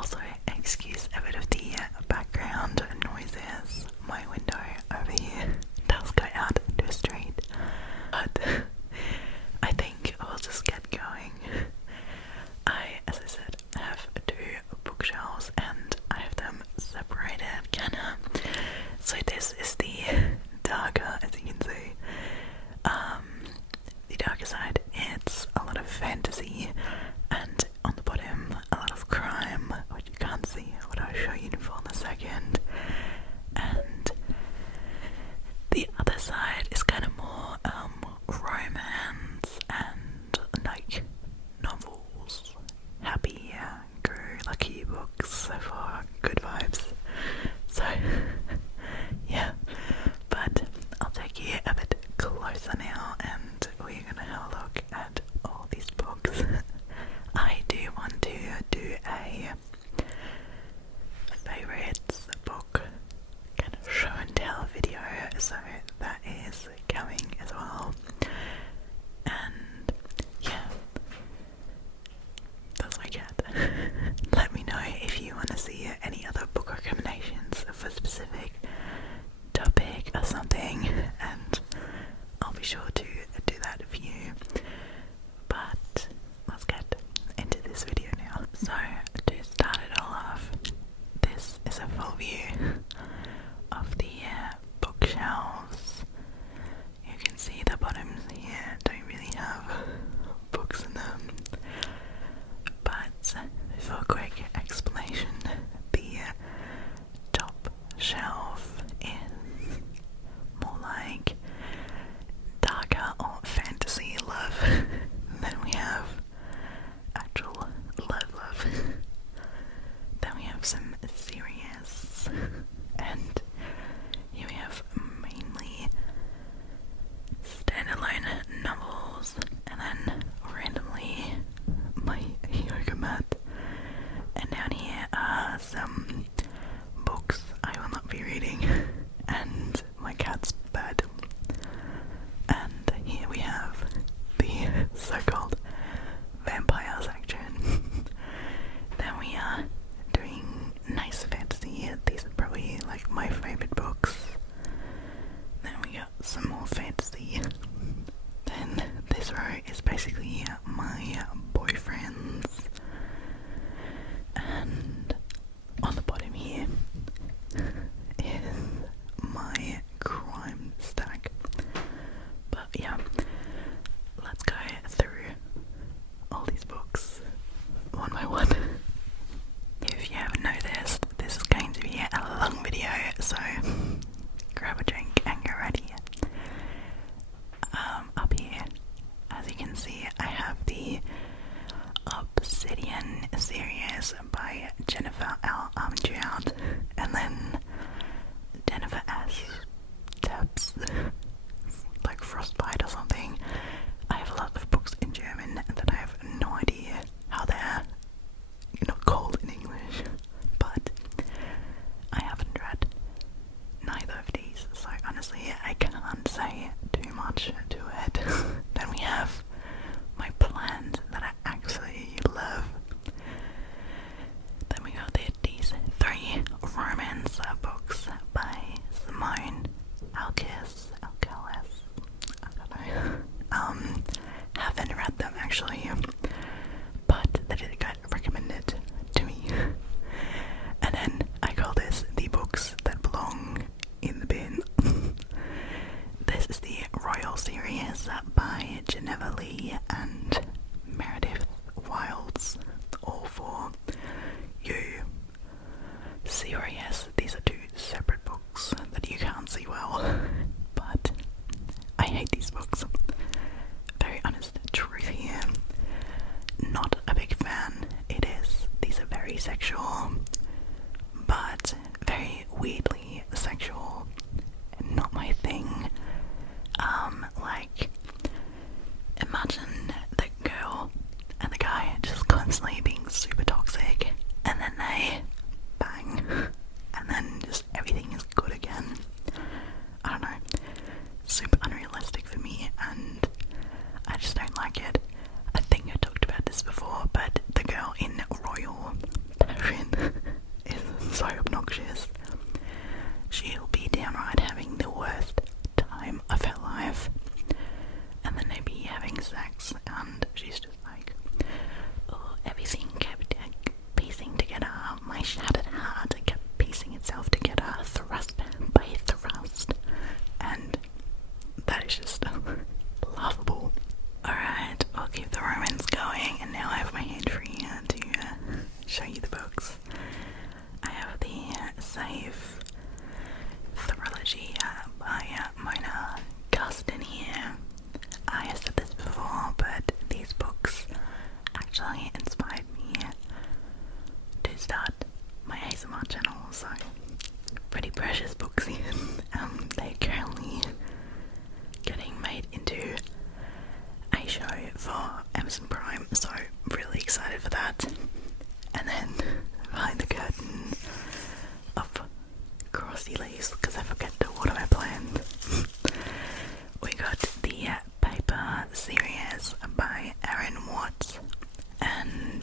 Also, excuse a bit of the background noises. My window over here does go out to a street, but I think I'll just get going. As I said, have two bookshelves and I have them separated, kinda. So this is the darker, as you can see. The darker side, it's a lot of fantasy, and on the bottom, a lot of crime, which you can't see, but I'll show you in full in a second. And the other side is kind of more romance and like novels, happy, go-lucky books for good vibes. So yeah, but I'll take you a bit closer now and we're gonna have a look at all these books. I do want to do a favorites book kind of show and tell video, so that is coming as well. And yeah, that's my cat. Let me know if you want to see any other book recommendations for a specific topic or something, and I'll be sure to do that for you. But let's get into this video now. So to start it all off, this is a full view of the bookshelves. You can see the bottoms here don't really have books in them, but for a quick explanation, the top shelf is more like darker or fantasy love. Then we have actual love. Then we have some serious, and here we have mainly standalone novels, and then randomly my yoga mat. And down here are some books I will not be reading, and my cat's bed. And here we have the so-called vampire section. Then we are doing nice fantasy. These are probably like my favorite books. Then we got some more fantasy. Then this row is basically my boyfriend's. And on the bottom here is my crime stack. But yeah, let's go through all these books one by one. If you haven't noticed, this is going to be a long video, so grab a drink and get ready. Up here, as you can see, I have the Obsidian series by Jennifer L. Armentrout, and then Jennifer S. Taps, like Frostbite or something. I have a lot of books in German that I have no idea how they're not called in English, but I haven't read neither of these, so honestly I can't say too much to it. Then we have my plant that I actually love. Then we got these three And then behind the curtain of Crossy Leaves, because I forget to water my plant, we got the paper series by Aaron Watts, and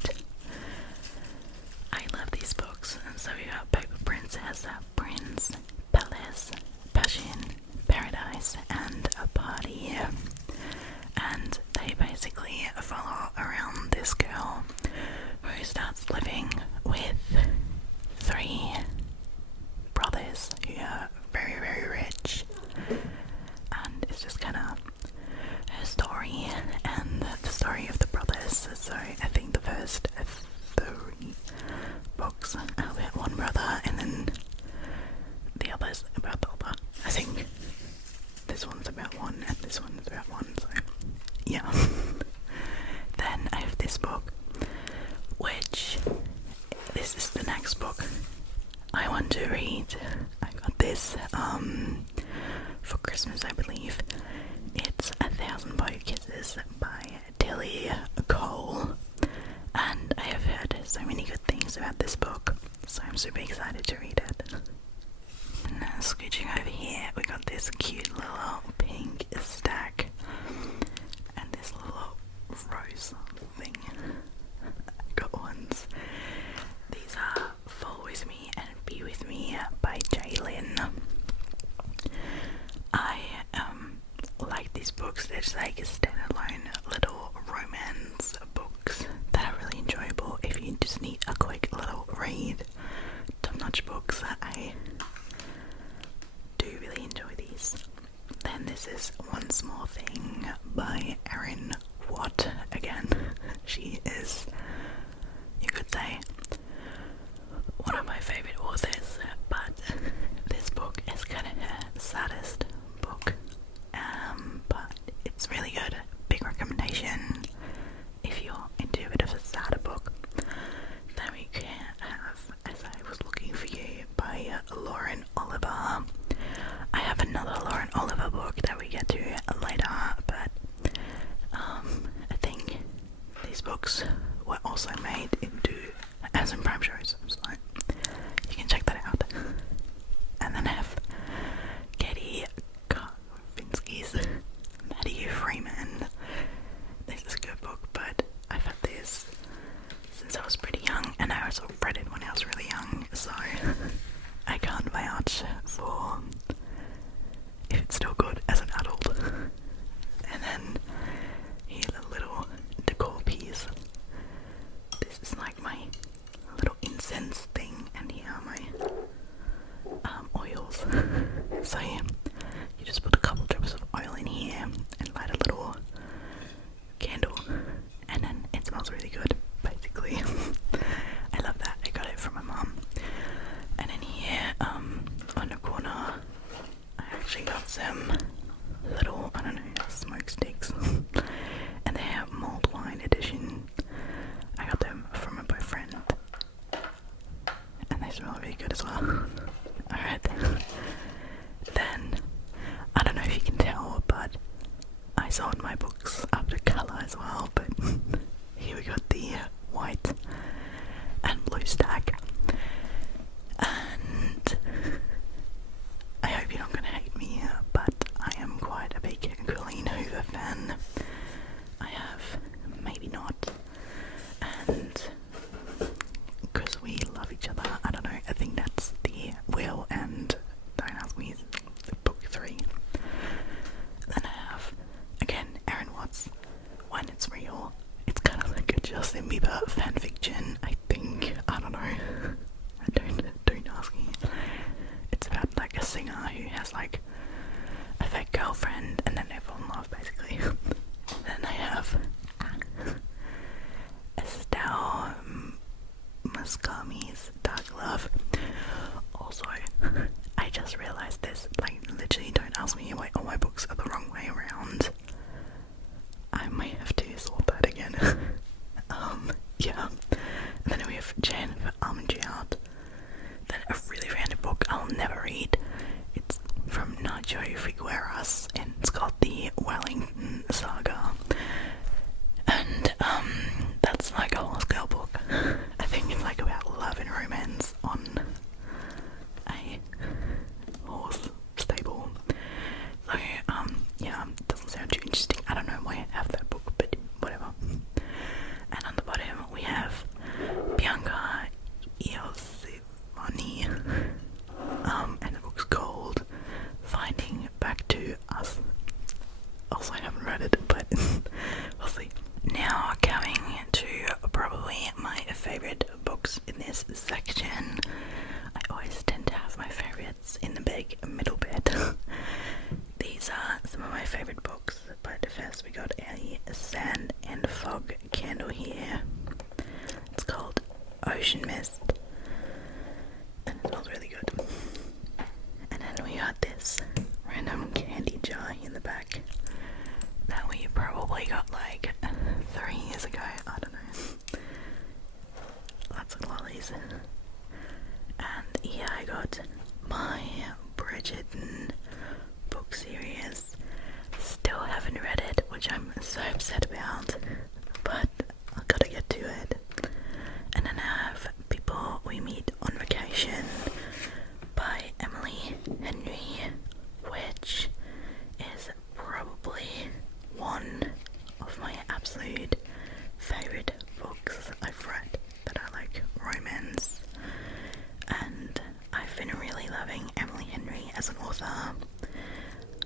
I love these books. So we got Paper Princess, Prince, Palace, Passion, Paradise, and a Party. And they basically follow around this girl who starts living with 3 brothers who are very, very rich. And it's just kind of her story and the story of the brothers. So I think the first 3 books are about one brother, and then the others about the other. I think this one's about one and this one's about one, so yeah. Then I have this book, which this is the next book I want to read. I got this for Christmas, I believe. It's 1,000 Bow Kisses by Tilly Cole, and I have heard so many good things about this book, so I'm super excited to read it. And scooching over here, we got this cute little pink stack and this little rose thing. I got ones. These are Fall With Me and Be With Me by Jaylin. I like these books. They're just like standalone little romance books that are really enjoyable if you just need a quick little read. Top-notch books. I do really enjoy these. Then this is One Small Thing by Erin Watt. Again, she is, you could say, one of my favorite authors, but this book is kind of her saddest book, but it's really good. Big recommendation if you're into a bit of a sadder book. Then we can have As I Was Looking For You by Lauren Oliver. I have another Lauren Oliver book that we get to later, but I think these books were also made into Amazon Prime shows, so you can check that out. And then I have Katie Karpinski's Maddie Freeman. This is a good book, but I've had this since I was pretty young, and I also read it when I was really young, so I can't vouch for if it's still good as an adult. And then here a little decor piece. This is like my little incense thing, and here are my oils. So yeah, you just put a couple drops of oil in here and light a little candle, and then it smells really good, basically. I love that. I got it from my mom. And then here, on the corner, I actually got some little, I don't know, smoke sticks, and they're mulled wine edition. I got them from my boyfriend, and they smell really good as well. Alright, then, I don't know if you can tell, but I sort my books up to colour as well, but here we got the white and blue stack, and I hope you're not going to hate me, but I am quite a big Colleen Hoover fan. I have, maybe not, and because we love each other, I don't know, I think that's the Will and Don't Ask Me, book 3. Then I have, again, Aaron Watts, When It's Real. It's kind of like a Justin Bieber fanfiction, I think. I don't know. Don't ask me. It's about like a singer who has like a fake girlfriend, and then they fall in love, basically. Then I have Estelle Mascami's Dark Love. Also, I just realized this, like, literally, don't ask me why all my books are the wrong way around. I might have to sort that again. Yeah. And then we have Jennifer Armentrout. Then a really random book I'll never read. It's from Nacho Figueras, and it's called The Wellington Saga. And that's like a horse girl book. I think it's favourite books in this section. I always tend to have my favourites in the big middle bit. These are some of my favourite books, but first we got a sand and fog candle here. It's called Ocean Mist, and it smells really good. And then we got this random candy jar in the back that we probably got like 3 years ago, I don't know. Lots of lollies. And yeah, I got my Bridgerton book series. Still haven't read it, which I'm so upset about, but I've got to get to it. And then I have People We Meet on Vacation by Emily Henry, which is probably one of my absolute favourite books I've read that are like romance. And I've been really loving Emily Henry as an author.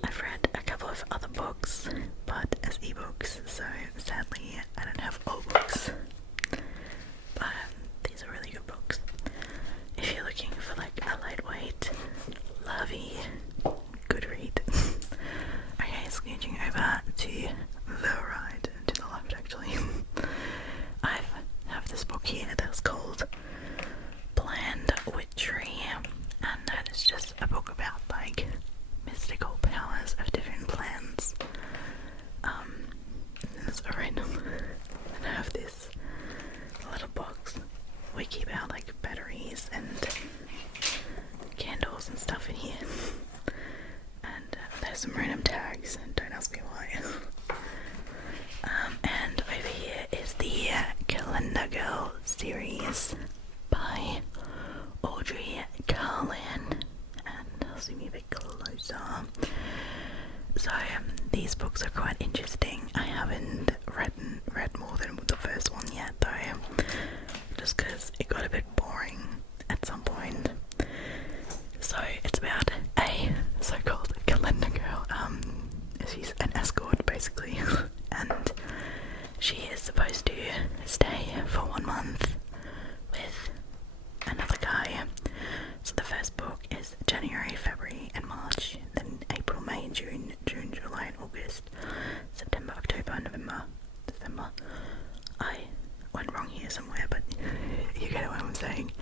I've read a couple of other books, but as ebooks, so sadly I don't have all books. But these are really good books. If you're looking for like a lightweight, lovey, good read. Okay, scooching over to the right, to the left actually. I have this book here that's called Planned Witchery, and that is just a book about like mystical powers of different plants. It's a random, and I have this little box. We keep our like batteries and candles and stuff in here, and there's some random tags, and don't ask me why. And over here is the Calendar Girl series by Audrey Carlin, and I'll zoom you a bit closer. So these books are quite interesting. I haven't read more than the first one yet though, just because it got a bit boring at some point. So it's about a so-called calendar girl. She's an escort basically, and she is supposed to stay for 1 month with another guy. So the first book is January, February and March, then April, May, June, July and August, September, October, November, December. I went wrong here somewhere, but you get what I'm saying.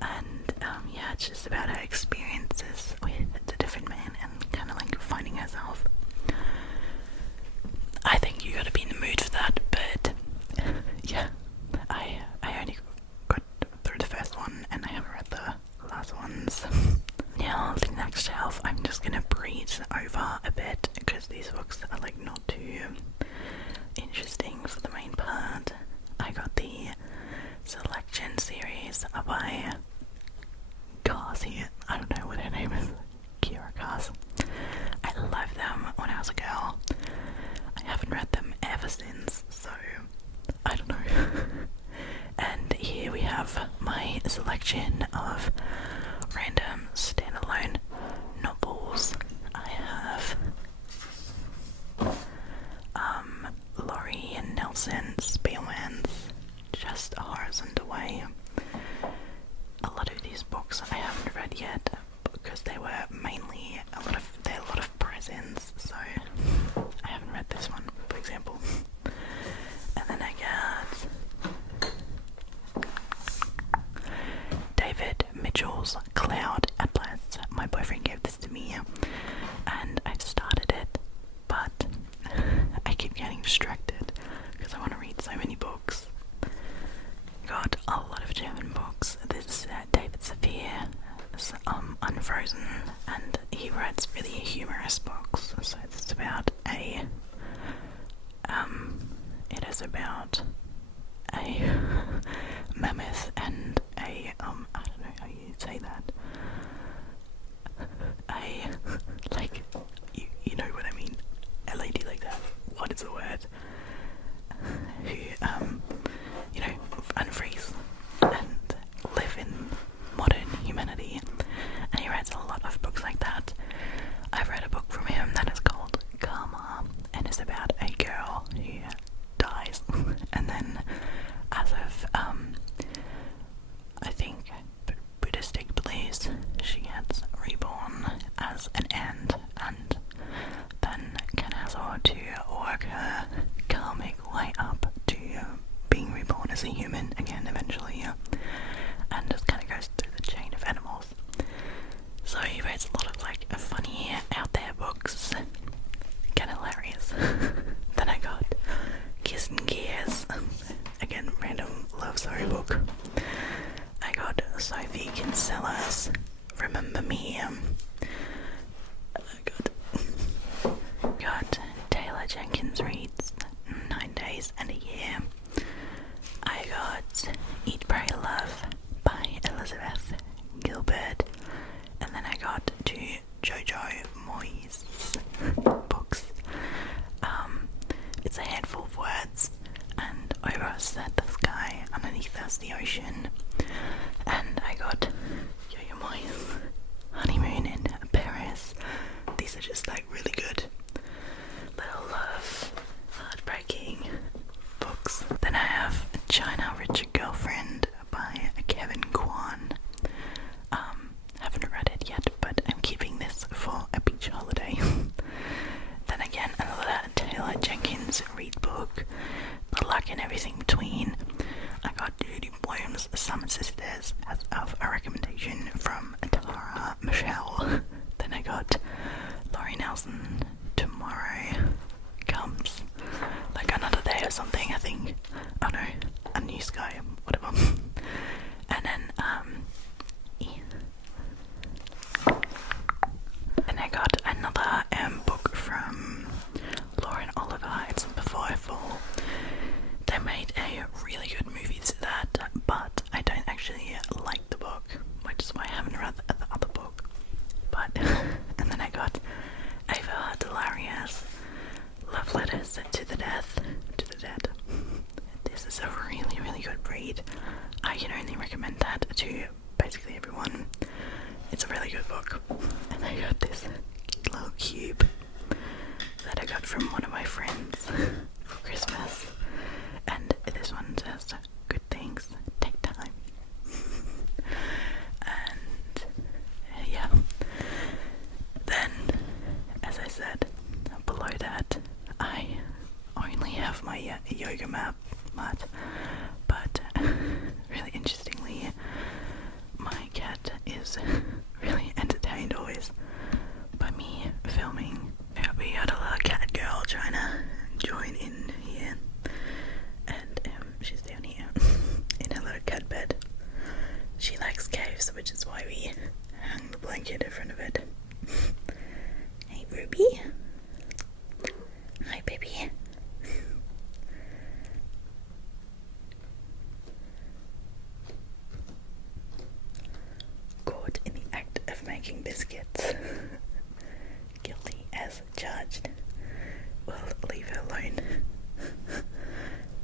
And yeah, it's just about her experiences with the different men and kind of like finding herself. I think you gotta be in the mood for that, but yeah, I only got through the first one and I haven't read the last ones. Now the next shelf I'm just gonna breeze over a bit because these books are like not too interesting for the main part. I got the Selection series by Cars here. I don't know what her name is. Kira Cars. I loved them when I was a girl. I haven't read them ever since, so I don't know. And here we have my selection of random standalone novels. I have Laurie and Nelson Spielman's Just a Horizon Away. A lot of these books I haven't read yet because they were mainly a lot of presents, so I haven't read this one, for example. And then I got David Mitchell's Cloud Atlas. My boyfriend gave this to me, and I've started it, but I keep getting distracted because I want to read so many books. Got a lot of German books. This is David Safier, Unfrozen, and he writes really humorous books. So it's about it is about a mammoth and I don't know how you say that. Like, you know what I mean. A lady like that. What is the word? Who, unfreeze and live in modern humanity. And he writes a lot of books like that. I've read a book from him that is called Karma, and it's about a girl who dies, and then as as the ocean. And I got Yo-Yo Ma's Honeymoon in Paris. These are just like really good little heartbreaking books. Then I have China Rich Girlfriend by Kevin Kwan. Haven't read it yet, but I'm keeping this for a beach holiday. Then again, another Taylor Jenkins read book, The Luck and Everything Between. I got Judy Bloom's Summer Sisters as of a recommendation from Tara Michelle. Then I got Laurie Nelson, Tomorrow Comes, like another day or something, I think. Oh no, A New Sky, whatever. And then and I got another book from Lauren Oliver. It's Before I Fall. They made a really good movie to that, but I don't actually like the book, which is why I haven't read the other book. But and then I got Ava Delarious, Love Letters to the Dead. This is a really, really good read. I can only recommend that to basically everyone. It's a really good book. And I got this little cube that I got from one of my friends for Christmas. And this one says, good things take time. And yeah. Then, as I said, below that, I only have my yoga mat, but really interestingly, my cat is really entertained always by me filming. We got a little cat girl trying to join in here, and she's down here in her little cat bed. She likes caves, which is why we hang the blanket in front of it. Hey Ruby. Hi baby. Caught in the act of making biscuits. Guilty as charged. We'll leave her alone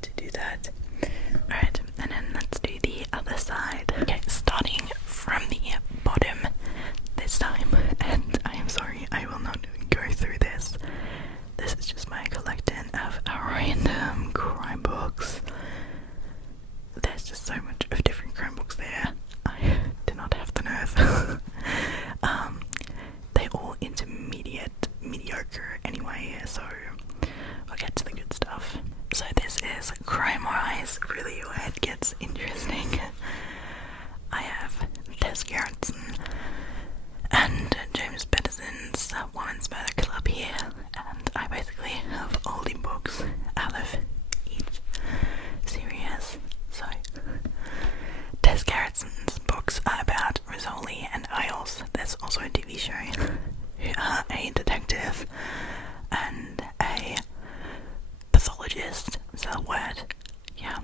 to do that. Alright, and then let's do the other side. Okay, starting from the bottom this time, and I am sorry, I will not go through this. This is just my collection of random crime books. There's just so much of different crime books there. I did not have the nerve. They're all mediocre anyway, so I'll get to the good stuff. So this is crime-wise, really where it gets interesting. I have Tess Gerritsen and James Patterson's Women's Murder Club here, and I basically have all the books out of each series. So Tess Gerritsen's books are about Rizzoli and Isles. There's also a TV show who are a detective and a pathologist, is that a word? Yeah,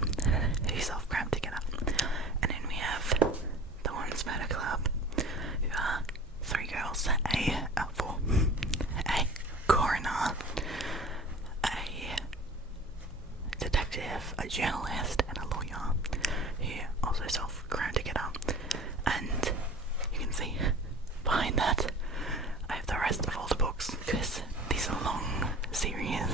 who solve crime together. And then we have the Women's Murder Club, who are three girls, four, a coroner, a detective, a journalist, and a lawyer, who also solve crime together. And you can see behind that I have the rest of all the books, because these are long series.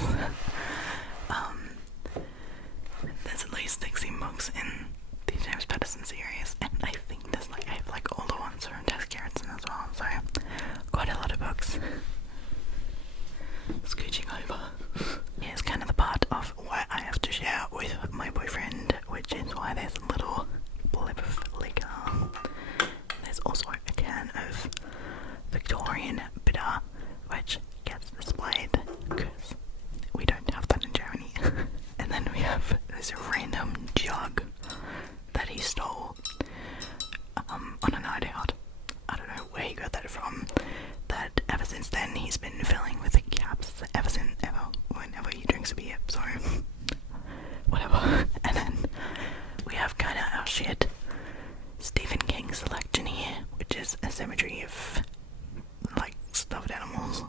There's at least 16 books in the James Patterson series, and I think I have like all the ones from Tess Gerritsen as well, so quite a lot of books. Scooching over. Here's kind of the part of what I have to share with my boyfriend, which is why there's a little blip of liquor. There's also a can of Victorian bitter, which gets displayed because we don't have that in Germany. And then we have this random jug that he stole on a night out. I don't know where he got that from. That ever since then he's been filling with the caps whenever he drinks a beer. So whatever. And then we have kind of our shit Stephen King selection here, which is a symmetry of like stuffed animals.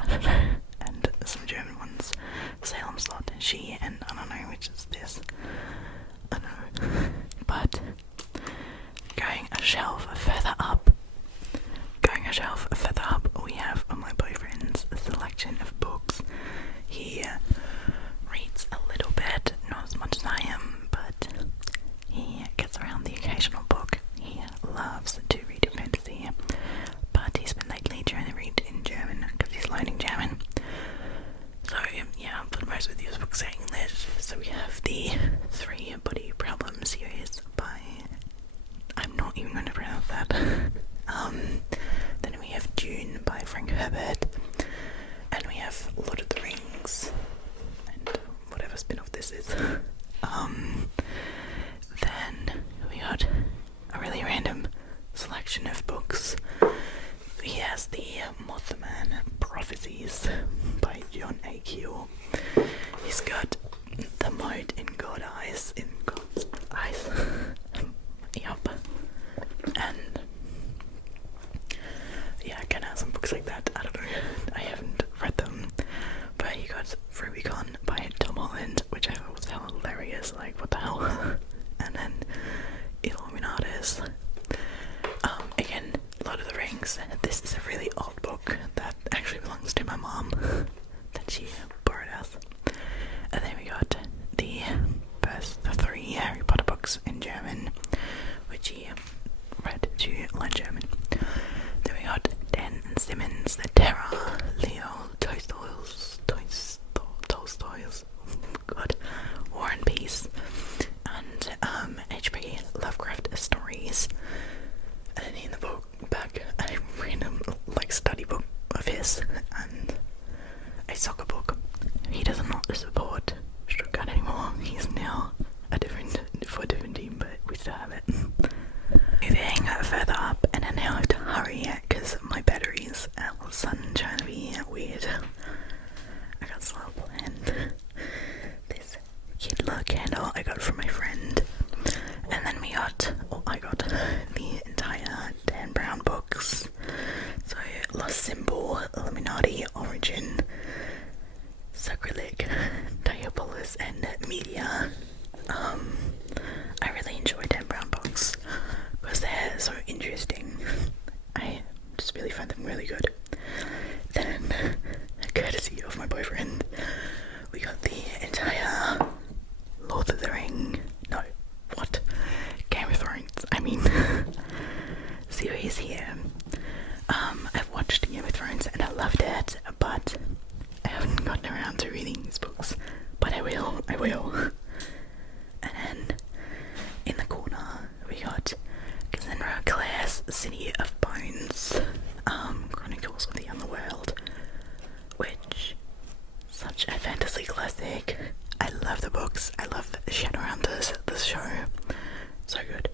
I don't know. And some German ones. Salem Slot, She, and I don't know which is this. I don't know. But shelf further up. Going a shelf further up, we have my boyfriend's selection of books. He reads a little bit, not as much as I am, but he gets around the occasional book. He loves to read fantasy, but he's been lately trying to read in German because he's learning German. So yeah, for the most of these books are English. So we have the 3 Body Problem series by, I'm not even going to pronounce that. Then we have Dune by Frank Herbert, and we have Lord of the Rings, and whatever spin-off this is. Then we got a really random selection of books. He has the Mothman Prophecies by John A. Keel. He's got The Moat in God's Eyes. Yup. And yeah, I can have some books like that. I don't know. I haven't read them. But he got Freya by Tom Holland, which I thought was hilarious. Like, what the hell? And then Illuminatus. Again, Lord of the Rings. This is a really old book that actually belongs to my mom that she borrowed us. And then we got the first 3 Harry Potter books in German, which he read to learn German. Then we got Dan Simmons, The Terror, Leo Tolstoy's God, War and Peace, and H.P. Lovecraft stories. And then in the book back, a random study book of his and a soccer book. He does not support Stuttgart anymore. He's now for a different team, but we still have it. Moving further up, and I now have to hurry because my batteries are suddenly trying to be weird. I got some planned. This cute little candle I got from my friend, and then I got the entire Dan Brown books. So Lost Symbol, Illuminati, Origin, Sacrilege, Diabolus, and Media. I really enjoy Dan Brown books because they're so interesting. I just really find them really good. Then, courtesy of my boyfriend, we got the entire Lord of the Ring, no, what? Game of Thrones, series here. I've watched Game of Thrones and I loved it, but I haven't gotten around to reading these books, but I will. And then, in the corner, we got Cassandra Clare's City of Bones, Chronicles of the Underworld, which, such a fantasy classic. I love the books, I love Shadowhunters, the show, so good.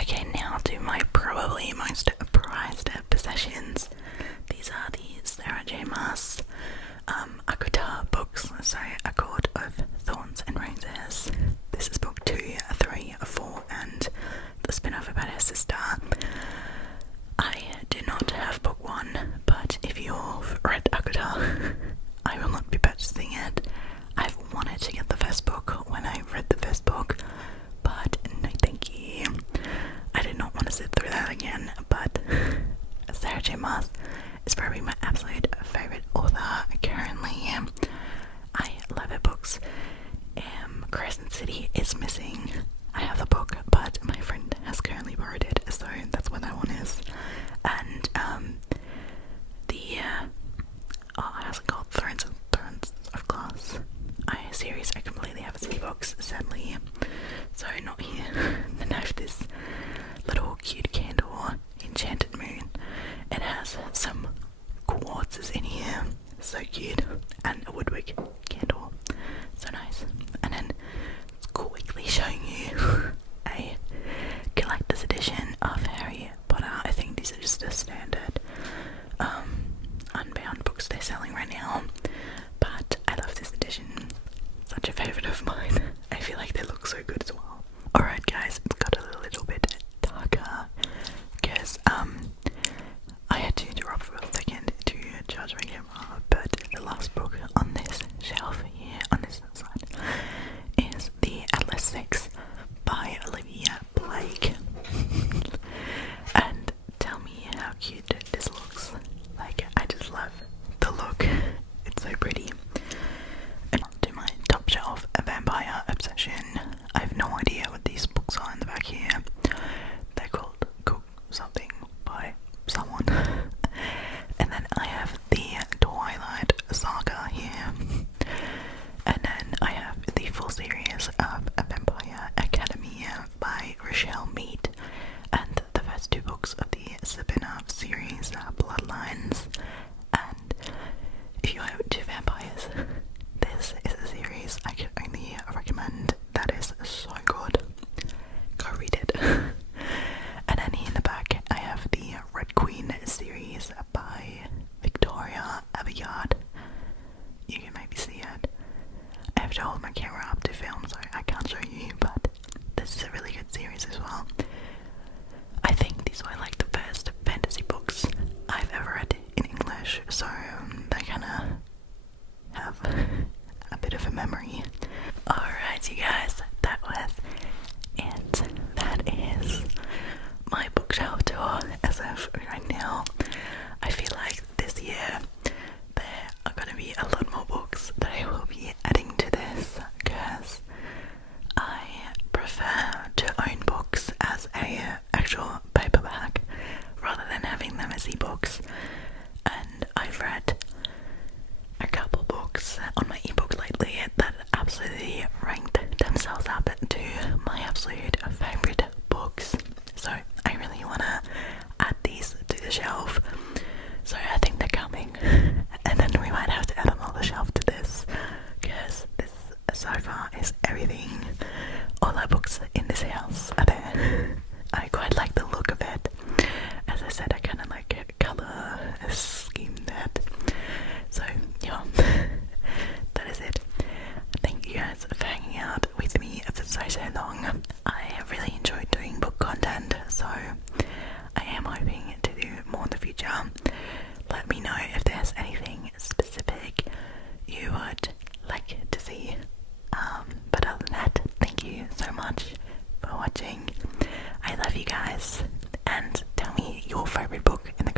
Okay, now to my probably most prized possessions. These are the Sarah J. Maas Akuta books, so A Court of Thorns and Roses. This is book 2, 3, 4, and the spin-off about her sister. I do not have book 1, but if you've read Akuta, I will not be purchasing it. I've wanted to get the first book when I read the first book, but no thank you. I did not want to sit through that again, but Sarah J. Maas is probably my absolute favourite author currently. I love her books. Crescent City is missing. I have the book, but my friend has currently borrowed it, so that's what that one is. And how's it called? Thrones of Glass. Series I completely haven't seen books, sadly. So not here. Then I have this little cute candle, Enchanted Moon. It has some quartzes in here, so cute, and a woodwick candle, so nice. And then it's quickly showing you a actual paperback rather than having them as ebooks. And I've read a couple books on my ebook lately that absolutely ranked themselves up to my absolute favorite books. So I really want to add these to the shelf. So I think they're coming, and then we might have to add another shelf to this, because this so far is everything. All the books in this house are there. I quite like the look of it. As I said, I kind of like color scheme that. So yeah, that is it. Thank you guys for hanging out with me for so long. I have really enjoyed doing book content, so I am hoping to do more in the future. Let me know if there's anything specific you would like to see. But other than that, thank you so much for watching. I love you guys, and tell me your favorite book in the